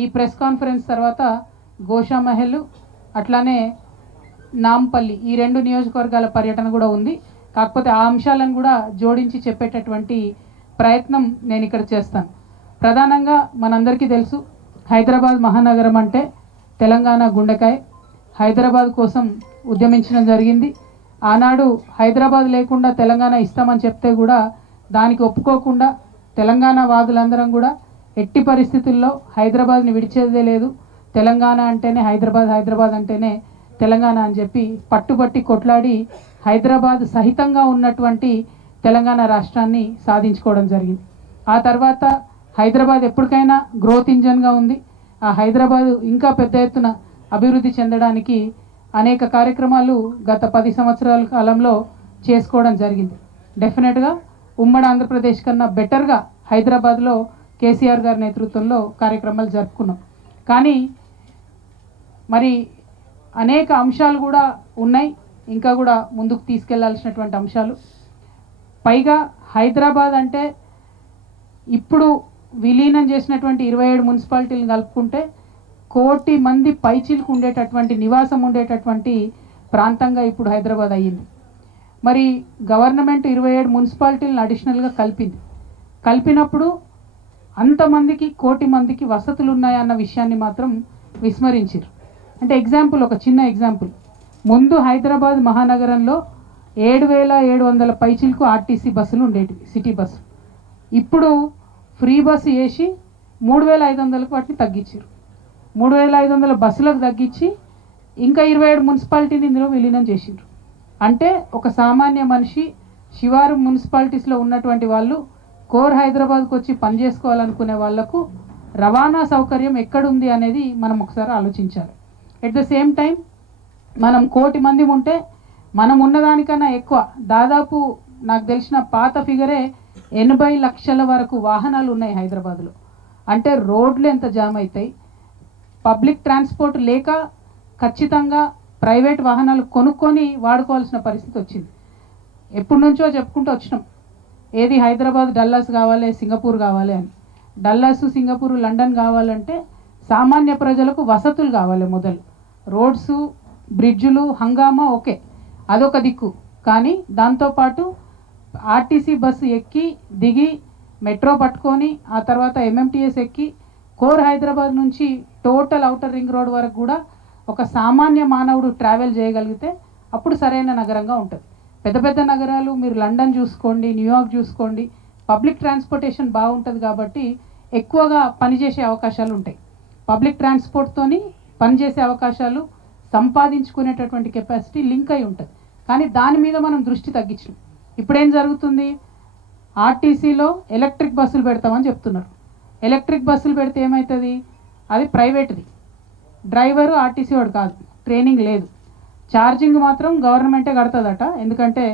ఈ press conference తర్వాత గోషామహల్ అట్లానే నాంపల్లి ఈ 2 నియోజకవర్గాల పర్యటన కూడా ఉంది. కాకపోతే ఆ అంశాలను కూడా జోడించి చెప్పేటటువంటి ప్రయత్నం నేను ఇక్కడ చేస్తాను. ప్రధానంగా మనందరికీ తెలుసు, హైదరాబాద్ మహానగరం అంటే తెలంగాణ గుండెకాయ. హైదరాబాద్ కోసం ఉద్యమించడం జరిగింది. ఆనాడు హైదరాబాద్ లేకుండా తెలంగాణ ఇస్తామని చెప్తే కూడా దానికి ఒప్పుకోకుండా తెలంగాణ వాదులందరం కూడా ఎట్టి పరిస్థితుల్లో హైదరాబాద్ని విడిచేదే లేదు, తెలంగాణ అంటేనే హైదరాబాద్, హైదరాబాద్ అంటేనే తెలంగాణ అని చెప్పి పట్టుబట్టి కొట్లాడి హైదరాబాద్ సహితంగా ఉన్నటువంటి తెలంగాణ రాష్ట్రాన్ని సాధించుకోవడం జరిగింది. ఆ తర్వాత హైదరాబాద్ ఎప్పటికైనా గ్రోత్ ఇంజన్గా ఉంది. ఆ హైదరాబాద్ ఇంకా పెద్ద ఎత్తున అభివృద్ధి చెందడానికి అనేక కార్యక్రమాలు గత 10 సంవత్సరాల కాలంలో చేసుకోవడం జరిగింది. డెఫినెట్గా ఉమ్మడి ఆంధ్రప్రదేశ్ కన్నా బెటర్గా హైదరాబాద్లో కేసీఆర్ గారి నేతృత్వంలో కార్యక్రమాలు జరుపుకున్నాం. కానీ మరి అనేక అంశాలు కూడా ఉన్నాయి, ఇంకా కూడా ముందుకు తీసుకెళ్లాల్సినటువంటి అంశాలు. పైగా హైదరాబాద్ అంటే ఇప్పుడు విలీనం చేసినటువంటి 27 మున్సిపాలిటీలను కలుపుకుంటే 1 కోటి మంది పైచిలకు ఉండేటటువంటి నివాసం ఉండేటటువంటి ప్రాంతంగా ఇప్పుడు హైదరాబాద్ అయ్యింది. మరి గవర్నమెంట్ 27 మున్సిపాలిటీలను అడిషనల్గా కలిపినప్పుడు అంతమందికి 1 కోటి మందికి వసతులు ఉన్నాయన్న విషయాన్ని మాత్రం విస్మరించారు. అంటే ఎగ్జాంపుల్, ఒక చిన్న ఎగ్జాంపుల్, ముందు హైదరాబాద్ మహానగరంలో 7,700 పైచిలకు ఆర్టీసీ బస్సులు ఉండేవి, సిటీ బస్సు. ఇప్పుడు ఫ్రీ బస్సు వేసి 3,500కు వాటిని తగ్గించారు. 3,500 బస్సులకు తగ్గించి ఇంకా 27 మున్సిపాలిటీని ఇందులో విలీనం చేసిండ్రు. అంటే ఒక సామాన్య మనిషి శివారు మున్సిపాలిటీస్లో ఉన్నటువంటి వాళ్ళు కోర్ హైదరాబాద్కు వచ్చి పనిచేసుకోవాలనుకునే వాళ్లకు రవాణా సౌకర్యం ఎక్కడుంది అనేది మనం ఒకసారి ఆలోచించాలి. ఎట్ ద సేమ్ టైం మనం 1 కోటి మంది ఉంటే మనం ఉన్నదానికన్నా ఎక్కువ, దాదాపు నాకు తెలిసిన పాత ఫిగరే 80 లక్షల వరకు వాహనాలు ఉన్నాయి హైదరాబాద్లో. అంటే రోడ్లు ఎంత జామ్ అవుతాయి, పబ్లిక్ ట్రాన్స్పోర్ట్ లేక ఖచ్చితంగా ప్రైవేట్ వాహనాలు కొనుక్కొని వాడుకోవాల్సిన పరిస్థితి వచ్చింది. ఎప్పటి నుంచో చెప్పుకుంటూ వచ్చినాం, ఏది హైదరాబాద్ డల్లాస్ కావాలి, సింగపూర్ కావాలి అని. డల్లాస్, సింగపూర్, లండన్ కావాలంటే సామాన్య ప్రజలకు వసతులు కావాలి. మొదలు రోడ్సు, బ్రిడ్జులు, హంగామా ఓకే, అదొక దిక్కు. కానీ దాంతోపాటు ఆర్టీసీ బస్సు ఎక్కి దిగి మెట్రో పట్టుకొని ఆ తర్వాత ఎంఎంటీఎస్ ఎక్కి కోర్ హైదరాబాద్ నుంచి టోటల్ ఔటర్ రింగ్ రోడ్ వరకు కూడా ఒక సామాన్య మానవుడు ట్రావెల్ చేయగలిగితే అప్పుడు సరైన నగరంగా ఉంటుంది. పెద్ద పెద్ద నగరాలు మీరు లండన్ చూసుకోండి, న్యూయార్క్ చూసుకోండి, పబ్లిక్ ట్రాన్స్పోర్టేషన్ బాగుంటుంది కాబట్టి ఎక్కువగా పనిచేసే అవకాశాలు ఉంటాయి. పబ్లిక్ ట్రాన్స్పోర్ట్తోని పనిచేసే అవకాశాలు, సంపాదించుకునేటటువంటి కెపాసిటీ లింక్ అయి ఉంటుంది. కానీ దాని మీద మనం దృష్టి తగ్గించాం. ఇప్పుడేం జరుగుతుంది, ఆర్టీసీలో ఎలక్ట్రిక్ బస్సులు పెడతామని చెప్తున్నారు. ఎలక్ట్రిక్ బస్సులు పెడితే ఏమవుతుంది, అది ప్రైవేట్ది, డ్రైవరు ఆర్టీసీ వాడు కాదు, ట్రైనింగ్ లేదు. ఛార్జింగ్ మాత్రం గవర్నమెంటే కడుతుందట, ఎందుకంటే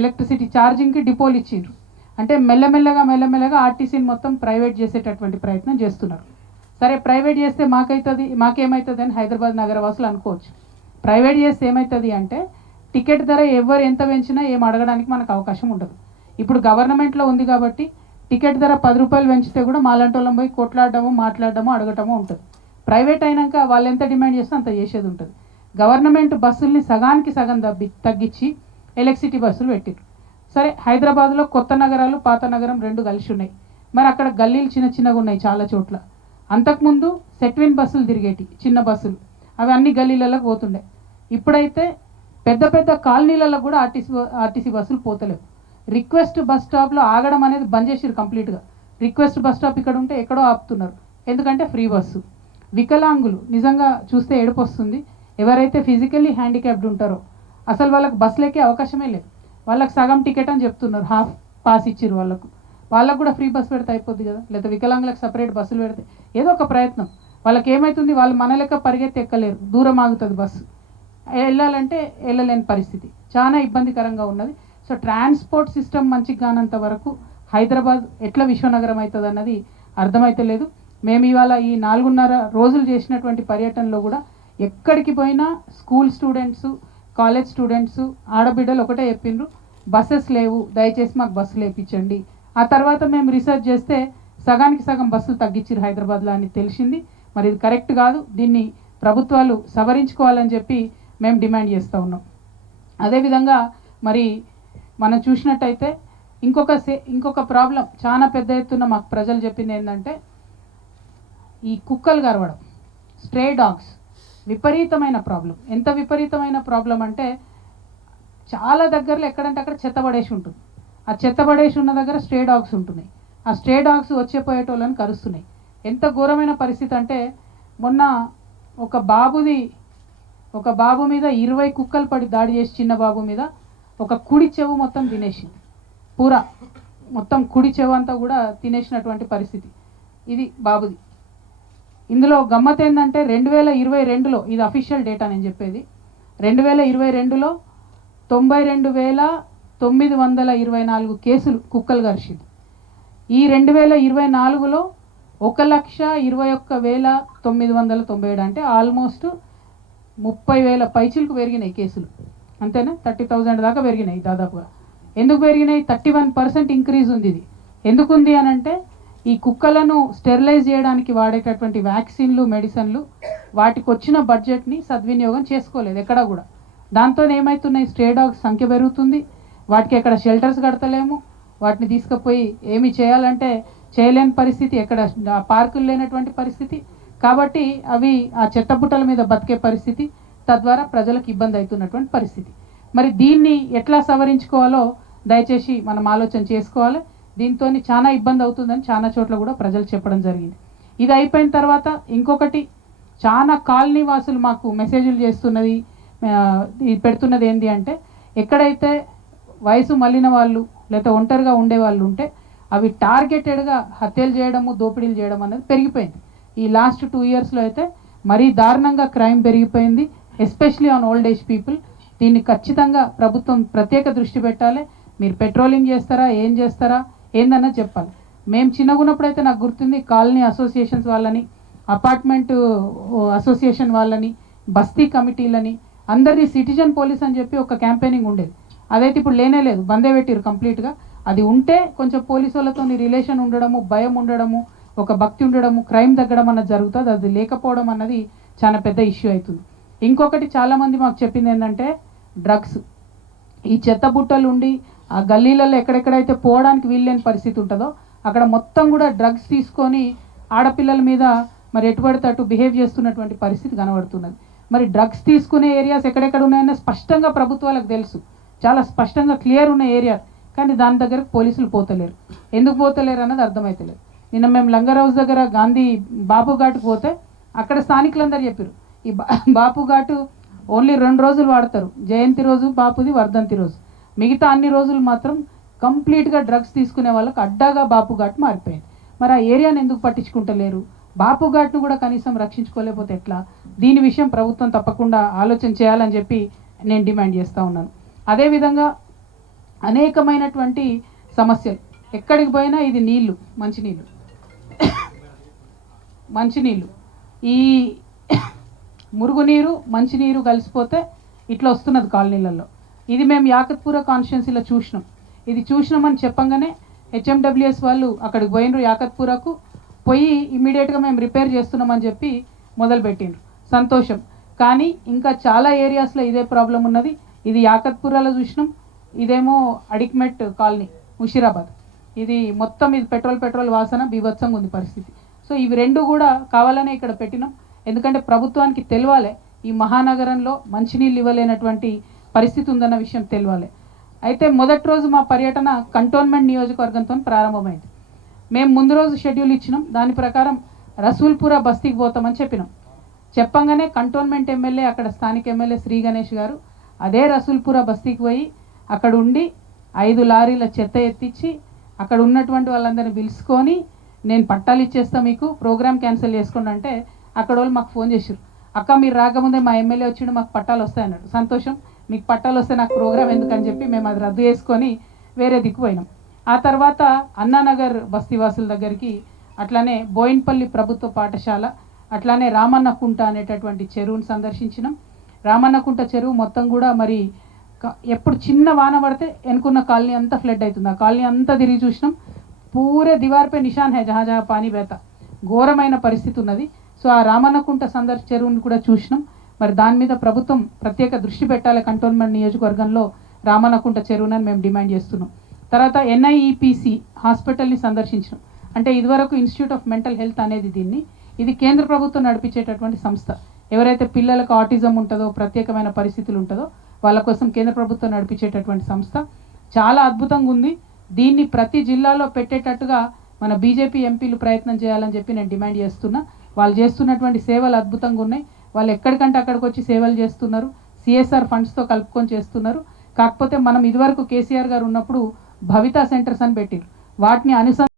ఎలక్ట్రిసిటీ ఛార్జింగ్కి డిపోలు ఇచ్చిండ్రు. అంటే మెల్లమెల్లగా ఆర్టీసీని మొత్తం ప్రైవేట్ చేసేటటువంటి ప్రయత్నం చేస్తున్నారు. సరే, ప్రైవేట్ చేస్తే మాకేమవుతుంది అని హైదరాబాద్ నగరవాసులు అనుకోవచ్చు. ప్రైవేట్ చేస్తే ఏమవుతుంది అంటే టికెట్ ధర ఎవరు ఎంత పెంచినా ఏం అడగడానికి మనకు అవకాశం ఉండదు. ఇప్పుడు గవర్నమెంట్లో ఉంది కాబట్టి టికెట్ ధర 10 రూపాయలు పెంచితే కూడా మాలాంటోళ్ళం పోయి కొట్లాడడము, మాట్లాడడము, అడగటము ఉంటుంది. ప్రైవేట్ అయినాక వాళ్ళు ఎంత డిమాండ్ చేస్తే అంత చేసేది ఉంటుంది. గవర్నమెంట్ బస్సుల్ని సగానికి సగం తగ్గించి ఎలక్ట్రిసిటీ బస్సులు పెట్టారు. సరే, హైదరాబాద్లో కొత్త నగరాలు, పాత నగరం 2 కలిసి ఉన్నాయి. మరి అక్కడ గల్లీలు చిన్నగా ఉన్నాయి చాలా చోట్ల. అంతకుముందు సెట్విన్ బస్సులు తిరిగేటి, చిన్న బస్సులు, అవి అన్ని గల్లీలలో పోతుండే. ఇప్పుడైతే పెద్ద పెద్ద కాలనీలలో కూడా ఆర్టీసీ బస్సులు పోతలేవు. రిక్వెస్ట్ బస్ స్టాప్లో ఆగడం అనేది బంద్ చేసిరు కంప్లీట్గా. రిక్వెస్ట్ బస్ స్టాప్ ఇక్కడ ఉంటే ఎక్కడో ఆపుతున్నారు, ఎందుకంటే ఫ్రీ బస్సు. వికలాంగులు నిజంగా చూస్తే ఏడుపు వస్తుంది. ఎవరైతే ఫిజికల్లీ హ్యాండిక్యాప్డ్ ఉంటారో అసలు వాళ్ళకి బస్సులు ఎక్కే అవకాశమే లేదు. వాళ్ళకి సగం టికెట్ అని చెప్తున్నారు, హాఫ్ పాస్ ఇచ్చిరు వాళ్ళకు కూడా ఫ్రీ బస్ పెడితే అయిపోద్ది కదా, లేదా వికలాంగులకు సపరేట్ బస్సులు పెడితే ఏదో ఒక ప్రయత్నం. వాళ్ళకి ఏమవుతుంది, వాళ్ళు మన లెక్క పరిగెత్తి ఎక్కలేరు, దూరం ఆగుతుంది బస్సు, వెళ్ళాలంటే వెళ్ళలేని పరిస్థితి, చాలా ఇబ్బందికరంగా ఉన్నది. సో ట్రాన్స్పోర్ట్ సిస్టమ్ మంచిగా కానంత వరకు హైదరాబాద్ ఎట్లా విశ్వనగరం అవుతుంది అన్నది అర్థమైతే లేదు. మేము ఇవాళ ఈ 4.5 రోజులు చేసినటువంటి పర్యటనలో కూడా ఎక్కడికి పోయినా స్కూల్ స్టూడెంట్స్, కాలేజ్ స్టూడెంట్స్, ఆడబిడ్డలు ఒకటే చెప్పిండ్రు, బస్సెస్ లేవు, దయచేసి మాకు బస్సులు వేయించండి. ఆ తర్వాత మేము రీసెర్చ్ చేస్తే సగానికి సగం బస్సులు తగ్గించారు హైదరాబాద్లో అని తెలిసింది. మరి ఇది కరెక్ట్ కాదు, దీన్ని ప్రభుత్వాలు సవరించుకోవాలని చెప్పి మేము డిమాండ్ చేస్తూ ఉన్నాం. అదేవిధంగా మరి మనం చూసినట్టయితే ఇంకొక ప్రాబ్లం చాలా పెద్ద ఎత్తున మాకు ప్రజలు చెప్పింది ఏంటంటే ఈ కుక్కలు గరవడం, స్ట్రే డాగ్స్ విపరీతమైన ప్రాబ్లం. ఎంత విపరీతమైన ప్రాబ్లం అంటే చాలా దగ్గరలో ఎక్కడంటే అక్కడ చెత్తబడేసి ఉంటుంది. ఆ చెత్తబడేసి ఉన్న దగ్గర స్ట్రే డాగ్స్ ఉంటున్నాయి. ఆ స్ట్రే డాగ్స్ వచ్చేపోయేటోళ్ళని కరుస్తున్నాయి. ఎంత ఘోరమైన పరిస్థితి అంటే మొన్న ఒక బాబు మీద 20 కుక్కలు పడి దాడి చేసి చిన్న బాబు మీద ఒక కుడి చెవు మొత్తం తినేసింది. పూరా మొత్తం కుడి చెవు అంతా కూడా తినేసినటువంటి పరిస్థితి ఇది బాబుది. ఇందులో గమ్మత్ ఏంటంటే 2022లో, ఇది అఫీషియల్ డేటా నేను చెప్పేది, 2022లో 92,924 కేసులు కుక్కలు కరిచింది. ఈ 2024లో 1,21,997 అంటే ఆల్మోస్ట్ 30,000 పైచిలకు పెరిగినాయి కేసులు, అంతేనా? 30,000 దాకా పెరిగినాయి దాదాపుగా. ఎందుకు పెరిగినాయి? 31% ఇంక్రీజ్ ఉంది. ఇది ఎందుకుంది అని అంటే ఈ కుక్కలను స్టెరిలైజ్ చేయడానికి వాడేటటువంటి వ్యాక్సిన్లు, మెడిసిన్లు, వాటికి వచ్చిన బడ్జెట్ని సద్వినియోగం చేసుకోలేదు ఎక్కడా కూడా. దాంతో ఏమవుతున్నాయి, స్ట్రే డాగ్స్ సంఖ్య పెరుగుతుంది. వాటికి ఎక్కడ షెల్టర్స్ కడతలేము, వాటిని తీసుకుపోయి ఏమి చేయాలంటే చేయలేని పరిస్థితి, ఎక్కడ పార్కులు లేనటువంటి పరిస్థితి. కాబట్టి అవి ఆ చెత్తబుట్టల మీద బతికే పరిస్థితి, తద్వారా ప్రజలకు ఇబ్బంది అవుతున్నటువంటి పరిస్థితి. మరి దీన్ని ఎట్లా సవరించుకోవాలో దయచేసి మనం ఆలోచన చేసుకోవాలి. దీంతో చాలా ఇబ్బంది అవుతుందని చాలా చోట్ల కూడా ప్రజలు చెప్పడం జరిగింది. ఇది అయిపోయిన తర్వాత ఇంకొకటి, చాలా కాలనీ వాసులు మాకు మెసేజ్లు చేస్తున్నది, పెడుతున్నది ఏంటి అంటే ఎక్కడైతే వయసు మళ్ళిన వాళ్ళు లేకపోతే ఒంటరిగా ఉండే వాళ్ళు ఉంటే అవి టార్గెటెడ్గా హత్యలు చేయడము, దోపిడీలు చేయడం అనేది పెరిగిపోయింది. ఈ లాస్ట్ 2 ఇయర్స్లో అయితే మరీ దారుణంగా క్రైమ్ పెరిగిపోయింది, especially on old age people. దీన్ని ఖచ్చితంగా ప్రభుత్వం ప్రత్యేక దృష్టి పెట్టాలి. మీరు పెట్రోలింగ్ చేస్తారా, ఏం చేస్తారా, ఏందన్నా చెప్పాలి. మేము చిన్నగా ఉన్నప్పుడైతే నాకు గుర్తుంది, కాలనీ అసోసియేషన్స్ వాళ్ళని, అపార్ట్మెంట్ అసోసియేషన్ వాళ్ళని, బస్తీ కమిటీలని అందరినీ సిటిజన్ పోలీస్ అని చెప్పి ఒక క్యాంపెయినింగ్ ఉండేది. అదైతే ఇప్పుడు లేనే లేదు, బందే పెట్టిరు కంప్లీట్గా. అది ఉంటే కొంచెం పోలీసు వాళ్ళతో రిలేషన్ ఉండడము, భయం ఉండడము, ఒక భక్తి ఉండడము, క్రైమ్ తగ్గడం అన్నది జరుగుతుంది. అది లేకపోవడం అన్నది చాలా పెద్ద ఇష్యూ అవుతుంది. ఇంకొకటి చాలామంది మాకు చెప్పింది ఏంటంటే డ్రగ్స్. ఈ చెత్త బుట్టలు ఉండి ఆ గల్లీలలో ఎక్కడెక్కడైతే పోవడానికి వీల్లేని పరిస్థితి ఉంటుందో అక్కడ మొత్తం కూడా డ్రగ్స్ తీసుకొని ఆడపిల్లల మీద మరి ఎటుపడితే అటు బిహేవ్ చేస్తున్నటువంటి పరిస్థితి కనబడుతున్నది. మరి డ్రగ్స్ తీసుకునే ఏరియాస్ ఎక్కడెక్కడ ఉన్నాయని స్పష్టంగా ప్రభుత్వాలకు తెలుసు, చాలా స్పష్టంగా క్లియర్ ఉన్న ఏరియా, కానీ దాని దగ్గరకు పోలీసులు పోతలేరు. ఎందుకు పోతలేరు అన్నది అర్థమవుతలేదు. నిన్న మేము లంగర్ హౌస్ దగ్గర గాంధీ బాపు ఘాటుకు పోతే అక్కడ స్థానికులందరూ చెప్పారు, ఈ బాపు ఘాటు ఓన్లీ 2 రోజులు వాడతారు, జయంతి రోజు బాపుది, వర్ధంతి రోజు. మిగతా అన్ని రోజులు మాత్రం కంప్లీట్గా డ్రగ్స్ తీసుకునే వాళ్ళకి అడ్డాగా బాపు ఘాట్ మారిపోయింది. మరి ఆ ఏరియాని ఎందుకు పట్టించుకుంటలేరు? బాపు ఘాట్ను కూడా కనీసం రక్షించుకోలేకపోతే ఎట్లా? దీని విషయం ప్రభుత్వం తప్పకుండా ఆలోచన చేయాలని చెప్పి నేను డిమాండ్ చేస్తూ ఉన్నాను. అదేవిధంగా అనేకమైనటువంటి సమస్యలు ఎక్కడికి పోయినా ఇది నీళ్లు, మంచినీళ్ళు ఈ మురుగునీరు, మంచినీరు కలిసిపోతే ఇట్లా వస్తున్నది కాలనీలలో. ఇది మేము యాకత్పుర కాన్స్టిట్యున్సీలో చూసినాం. ఇది చూసినామని చెప్పంగానే హెచ్ఎండబ్ల్యూఎస్ వాళ్ళు అక్కడికి పోయినరు, యాకత్పురకు పోయి ఇమ్మీడియట్గా మేము రిపేర్ చేస్తున్నామని చెప్పి మొదలుపెట్టిండ్రు. సంతోషం. కానీ ఇంకా చాలా ఏరియాస్లో ఇదే ప్రాబ్లం ఉన్నది. ఇది యాకత్పురాలో చూసినాం, ఇదేమో అడిక్మెట్ కాలనీ ముషీరాబాద్. ఇది మొత్తం ఇది పెట్రోల్ వాసన బీభత్సంగా ఉంది పరిస్థితి. సో ఇవి రెండు కూడా కావాలనే ఇక్కడ పెట్టినాం. ఎందుకంటే ప్రభుత్వానికి తెలవాలి ఈ మహానగరంలో మంచినీళ్ళు ఇవ్వలేనటువంటి పరిస్థితి ఉందన్న విషయం తెలవాలి. అయితే మొదటి రోజు మా పర్యటన కంటోన్మెంట్ నియోజకవర్గంతో ప్రారంభమైంది. మేము ముందు రోజు షెడ్యూల్ ఇచ్చినాం, దాని ప్రకారం రసూల్పుర బస్తీకి పోతామని చెప్పినాం. చెప్పంగానే కంటోన్మెంట్ ఎమ్మెల్యే, అక్కడ స్థానిక ఎమ్మెల్యే శ్రీ గణేష్ గారు అదే రసూల్పుర బస్తీకి పోయి అక్కడ ఉండి 5 లారీల చెత్త ఎత్తించి అక్కడ ఉన్నటువంటి వాళ్ళందరినీ పిలుచుకొని నేను పట్టాలు ఇచ్చేస్తా, మీకు ప్రోగ్రామ్ క్యాన్సిల్ చేసుకోండి అంటే అక్కడ వాళ్ళు మాకు ఫోన్ చేశారు, అక్క మీరు రాకముందే మా ఎమ్మెల్యే వచ్చిండు, మాకు పట్టాలు వస్తాయన్నాడు. సంతోషం, మీకు పట్టాలు వస్తే నాకు ప్రోగ్రామ్ ఎందుకని చెప్పి మేము అది రద్దు చేసుకొని వేరే దిక్కుపోయినాం. ఆ తర్వాత అన్నానగర్ బస్తీవాసుల దగ్గరికి, అట్లానే బోయిన్పల్లి ప్రభుత్వ పాఠశాల, అట్లానే రామన్నకుంట అనేటటువంటి చెరువును సందర్శించినాం. రామన్నకుంట చెరువు మొత్తం కూడా మరి ఎప్పుడు చిన్న వాన పడితే ఎనుకున్న కాలనీ అంతా ఫ్లడ్ అవుతుంది. ఆ కాలనీ అంతా తిరిగి చూసినాం. పూరే దీవార్ పే నిషాన్ హై జహా జహా పానీ బేతా, ఘోరమైన పరిస్థితి ఉన్నది. సో ఆ రామన్నకుంట చెరువుని కూడా చూసినాం. మరి దాని మీద ప్రభుత్వం ప్రత్యేక దృష్టి పెట్టాలి. కంటోన్మెంట్ నియోజకవర్గంలో రామన్నకుంట చెరువునని మేము డిమాండ్ చేస్తున్నాం. తర్వాత NIEPC హాస్పిటల్ని సందర్శించినాం. అంటే ఇదివరకు ఇన్స్టిట్యూట్ ఆఫ్ మెంటల్ హెల్త్ అనేది ఇది కేంద్ర ప్రభుత్వం నడిపించేటటువంటి సంస్థ. ఎవరైతే పిల్లలకు ఆటిజం ఉంటుందో, ప్రత్యేకమైన పరిస్థితులు ఉంటుందో వాళ్ళ కోసం కేంద్ర ప్రభుత్వం నడిపించేటటువంటి సంస్థ. చాలా అద్భుతంగా ఉంది. దీన్ని ప్రతి జిల్లాలో పెట్టేటట్టుగా మన బీజేపీ ఎంపీలు ప్రయత్నం చేయాలని చెప్పి నేను డిమాండ్ చేస్తున్నా. వాళ్ళు చేస్తున్నటువంటి సేవలు అద్భుతంగా ఉన్నాయి. వాళ్ళు ఎక్కడికంటే అక్కడికి వచ్చి సేవలు చేస్తున్నారు. CSR ఫండ్స్తో కలుపుకొని చేస్తున్నారు. కాకపోతే మనం ఇదివరకు కేసీఆర్ గారు ఉన్నప్పుడు భవితా సెంటర్స్ అని పెట్టారు. వాటిని